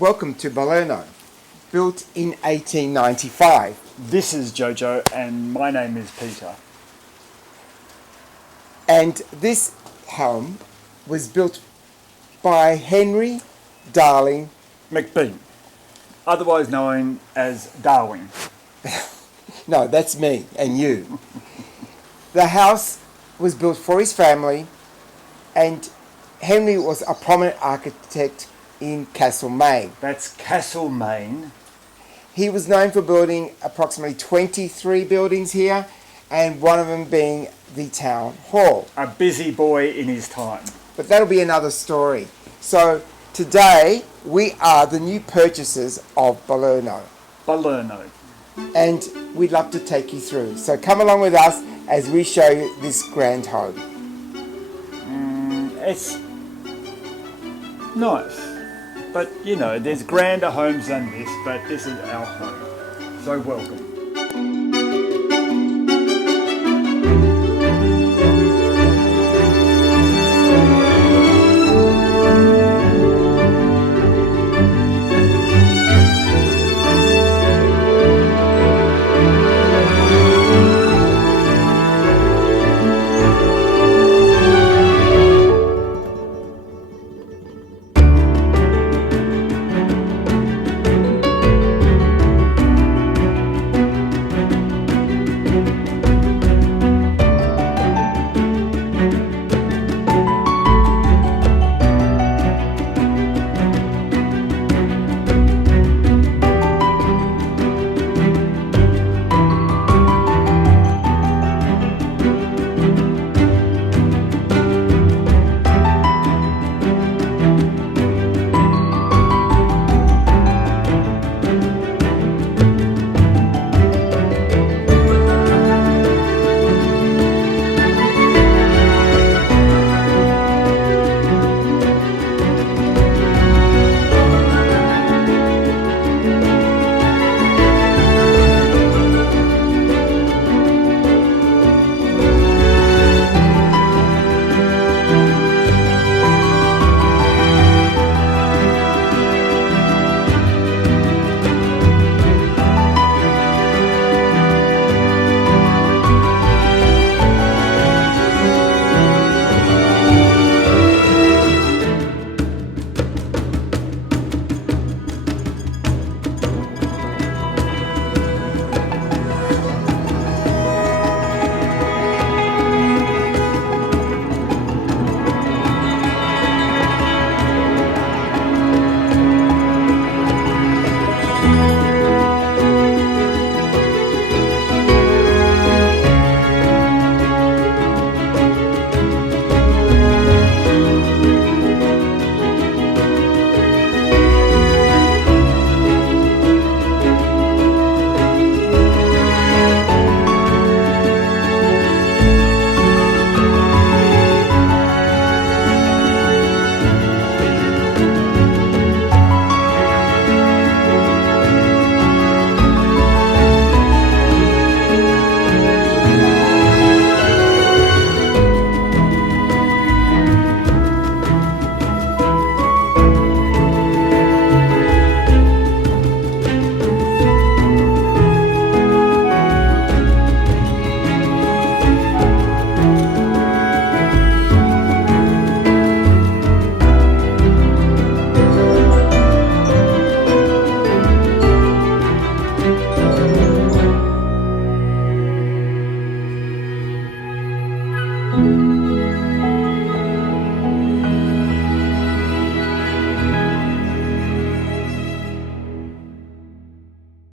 Welcome to Balerno, built in 1895. This is Jojo and my name is Peter. And this home was built by Henry Darling McBean, otherwise known as Darwin. No, that's me and you. The house was built for his family, and Henry was a prominent architect in Castlemaine. That's Castlemaine. He was known for building approximately 23 buildings here, and one of them being the town hall. A busy boy in his time. But that'll be another story. So today we are the new purchasers of Balerno, Balerno. and we'd love to take you through. So come along with us as we show you this grand home. It's nice, but you know, there's grander homes than this, but this is our home. So welcome.